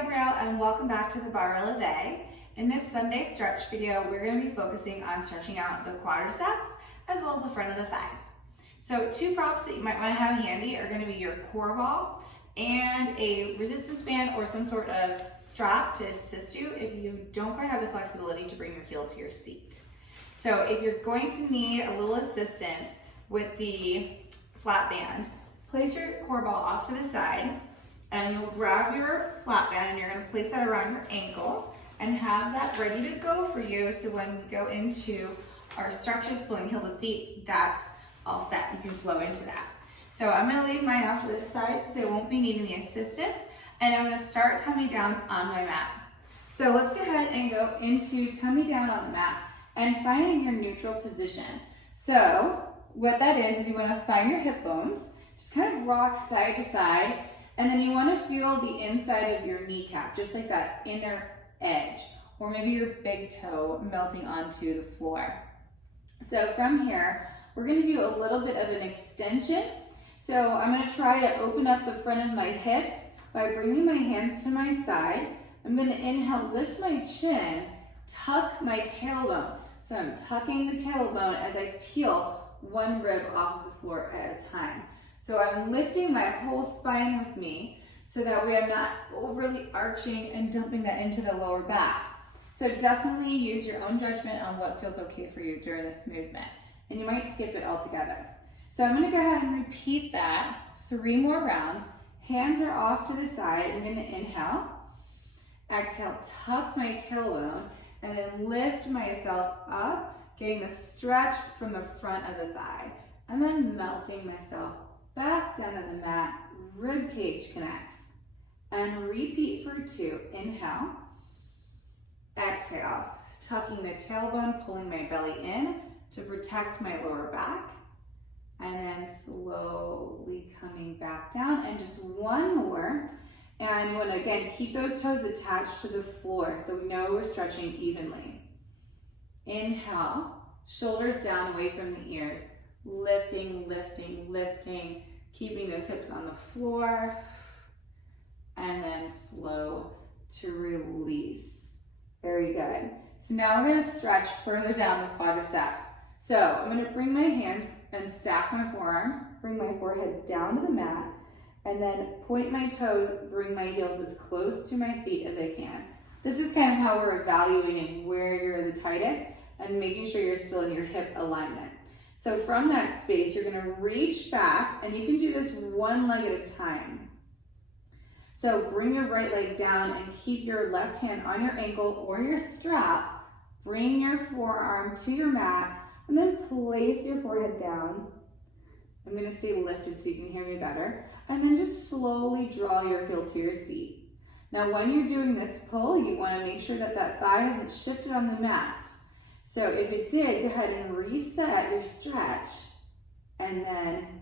Gabrielle and welcome back to the Barre. In this Sunday stretch video, we're going to be focusing on stretching out the quadriceps as well as the front of the thighs. So two props that you might want to have handy are going to be your core ball and a resistance band or some sort of strap to assist you if you don't quite have the flexibility to bring your heel to your seat. So if you're going to need a little assistance with the flat band, place your core ball off to the side and you'll grab your flat band and you're going to place that around your ankle and have that ready to go for you, so when we go into our stretches pulling heel to seat, that's all set. You can flow into that. So I'm going to leave mine off to the side so I won't be needing the assistance, and I'm going to start tummy down on my mat. So let's go ahead and go into tummy down on the mat and finding your neutral position. So what that is you want to find your hip bones, just kind of rock side to side, and then you want to feel the inside of your kneecap, just like that inner edge, or maybe your big toe melting onto the floor. So from here, we're going to do a little bit of an extension. So I'm going to try to open up the front of my hips by bringing my hands to my side. I'm going to inhale, lift my chin, tuck my tailbone. So I'm tucking the tailbone as I peel one rib off the floor at a time. So I'm lifting my whole spine with me so that way I'm not overly arching and dumping that into the lower back. So definitely use your own judgment on what feels okay for you during this movement. And you might skip it altogether. So I'm gonna go ahead and repeat that 3 more rounds. Hands are off to the side. I'm gonna inhale, exhale, tuck my tailbone, and then lift myself up, getting the stretch from the front of the thigh, and then melting myself back down to the mat, rib cage connects. And repeat for 2. Inhale, exhale, tucking the tailbone, pulling my belly in to protect my lower back, and then slowly coming back down. And just one more. And you want to, again, keep those toes attached to the floor so we know we're stretching evenly. Inhale, shoulders down away from the ears, lifting, lifting, lifting, keeping those hips on the floor, and then slow to release. Very good. So now we're going to stretch further down the quadriceps. So I'm going to bring my hands and stack my forearms, bring my forehead down to the mat, and then point my toes, bring my heels as close to my seat as I can. This is kind of how we're evaluating where you're the tightest and making sure you're still in your hip alignment. So from that space, you're going to reach back, and you can do this one leg at a time. So bring your right leg down and keep your left hand on your ankle or your strap. Bring your forearm to your mat and then place your forehead down. I'm going to stay lifted so you can hear me better. And then just slowly draw your heel to your seat. Now when you're doing this pull, you want to make sure that that thigh hasn't shifted on the mat. So if it did, go ahead and reset your stretch and then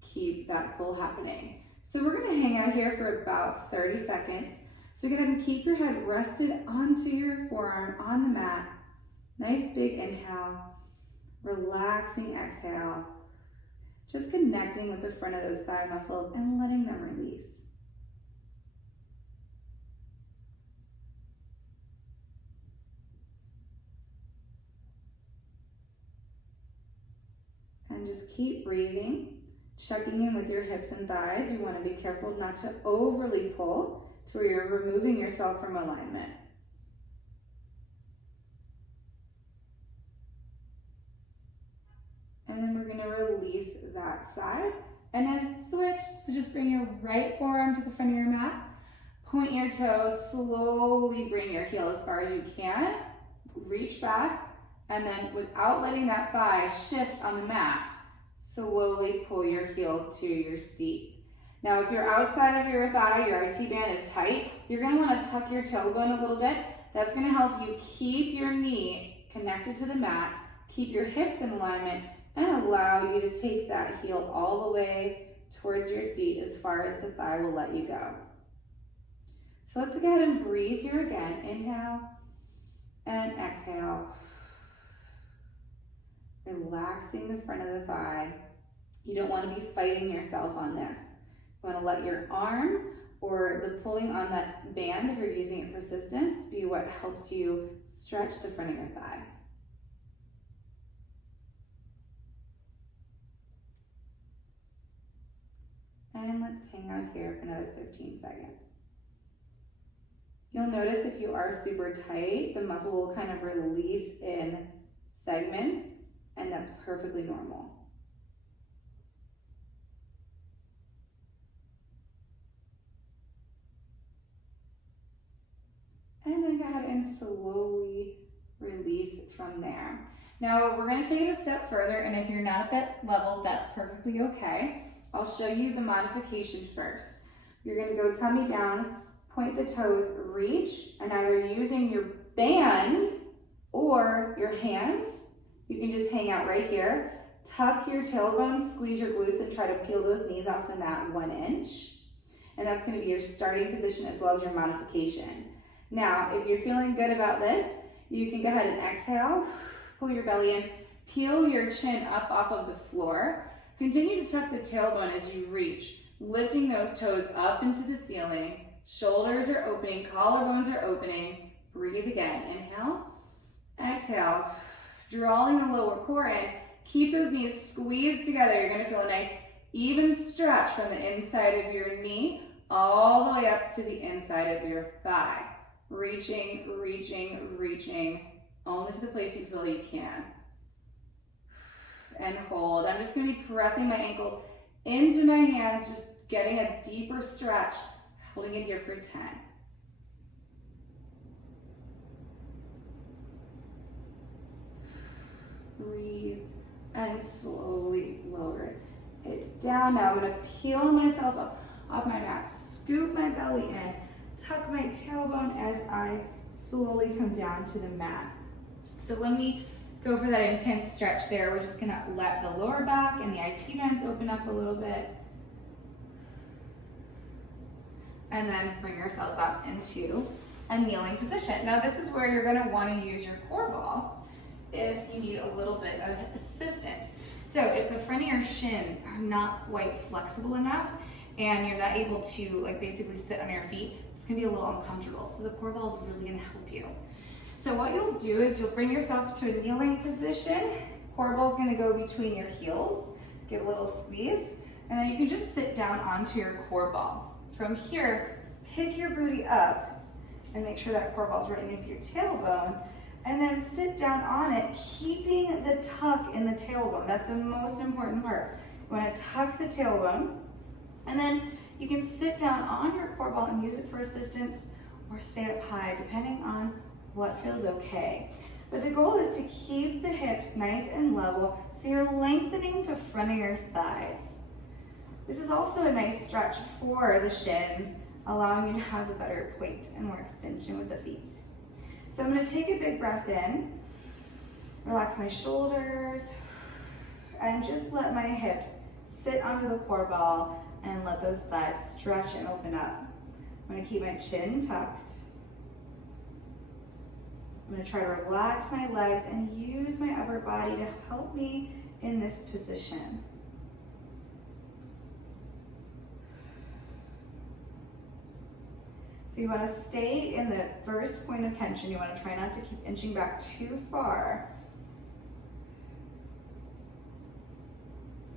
keep that pull happening. So we're going to hang out here for about 30 seconds. So go ahead and keep your head rested onto your forearm on the mat. Nice big inhale, relaxing exhale. Just connecting with the front of those thigh muscles and letting them release. And just keep breathing. Checking in with your hips and thighs. You want to be careful not to overly pull to where you're removing yourself from alignment. And then we're going to release that side and then switch. So just bring your right forearm to the front of your mat. Point your toes, slowly bring your heel as far as you can. Reach back, and then without letting that thigh shift on the mat, slowly pull your heel to your seat. Now, if you're outside of your thigh, your IT band is tight, you're going to want to tuck your tailbone a little bit. That's going to help you keep your knee connected to the mat, keep your hips in alignment, and allow you to take that heel all the way towards your seat as far as the thigh will let you go. So let's go ahead and breathe here again. Inhale and exhale. Relaxing the front of the thigh. You don't want to be fighting yourself on this. You want to let your arm or the pulling on that band, if you're using it for assistance, be what helps you stretch the front of your thigh. And let's hang out here for another 15 seconds. You'll notice if you are super tight, the muscle will kind of release in segments, and that's perfectly normal. And then go ahead and slowly release from there. Now we're going to take it a step further, and if you're not at that level, that's perfectly okay. I'll show you the modification first. You're going to go tummy down, point the toes, reach, and either using your band or your hands, you can just hang out right here. Tuck your tailbone, squeeze your glutes, and try to peel those knees off the mat 1 inch. And that's going to be your starting position as well as your modification. Now, if you're feeling good about this, you can go ahead and exhale, pull your belly in, peel your chin up off of the floor. Continue to tuck the tailbone as you reach, lifting those toes up into the ceiling. Shoulders are opening, collarbones are opening. Breathe again. Inhale, exhale, drawing the lower core in. Keep those knees squeezed together. You're going to feel a nice even stretch from the inside of your knee all the way up to the inside of your thigh. Reaching, reaching, reaching, only to the place you feel you can. And hold. I'm just going to be pressing my ankles into my hands, just getting a deeper stretch, holding it here for 10. Breathe and slowly lower it down. Now I'm going to peel myself up off my mat, scoop my belly in, tuck my tailbone as I slowly come down to the mat. So when we go for that intense stretch there, we're just gonna let the lower back and the IT bands open up a little bit. And then bring yourselves up into a kneeling position. Now this is where you're gonna wanna use your core ball if you need a little bit of assistance. So if the front of your shins are not quite flexible enough and you're not able to like basically sit on your feet, it's gonna be a little uncomfortable. So the core ball is really gonna help you. So what you'll do is you'll bring yourself to a kneeling position. Core ball's gonna go between your heels. Give a little squeeze. And then you can just sit down onto your core ball. From here, pick your booty up and make sure that core ball's right underneath your tailbone. And then sit down on it, keeping the tuck in the tailbone. That's the most important part. You wanna tuck the tailbone. And then you can sit down on your core ball and use it for assistance or stay up high, depending on what feels okay. But the goal is to keep the hips nice and level so you're lengthening the front of your thighs. This is also a nice stretch for the shins, allowing you to have a better point and more extension with the feet. So I'm gonna take a big breath in, relax my shoulders, and just let my hips sit onto the core ball and let those thighs stretch and open up. I'm gonna keep my chin tucked. I'm gonna try to relax my legs and use my upper body to help me in this position. So you wanna stay in the first point of tension. You wanna try not to keep inching back too far.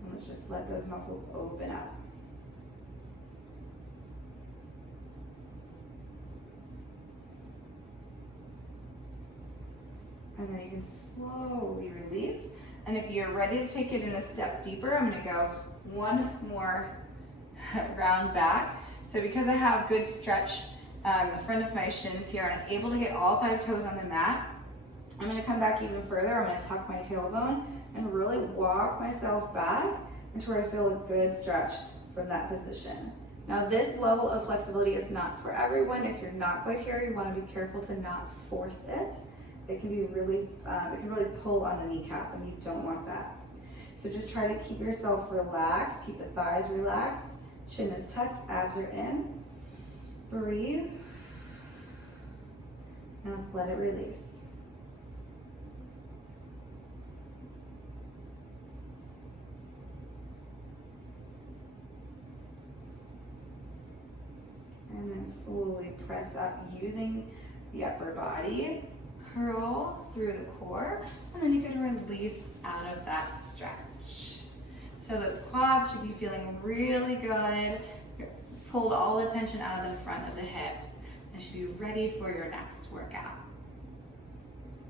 And let's just let those muscles open up. And then you can slowly release. And if you're ready to take it in a step deeper, I'm gonna go one more round back. So because I have good stretch the front of my shins here, and I'm able to get all 5 toes on the mat, I'm gonna come back even further. I'm gonna tuck my tailbone and really walk myself back until I feel a good stretch from that position. Now this level of flexibility is not for everyone. If you're not quite here, you wanna be careful to not force it. It can be really, it can really pull on the kneecap, and you don't want that. So just try to keep yourself relaxed, keep the thighs relaxed, chin is tucked, abs are in. Breathe, and let it release. slowly press up using the upper body. Curl through the core, and then you can release out of that stretch. So those quads should be feeling really good. Pulled all the tension out of the front of the hips and should be ready for your next workout.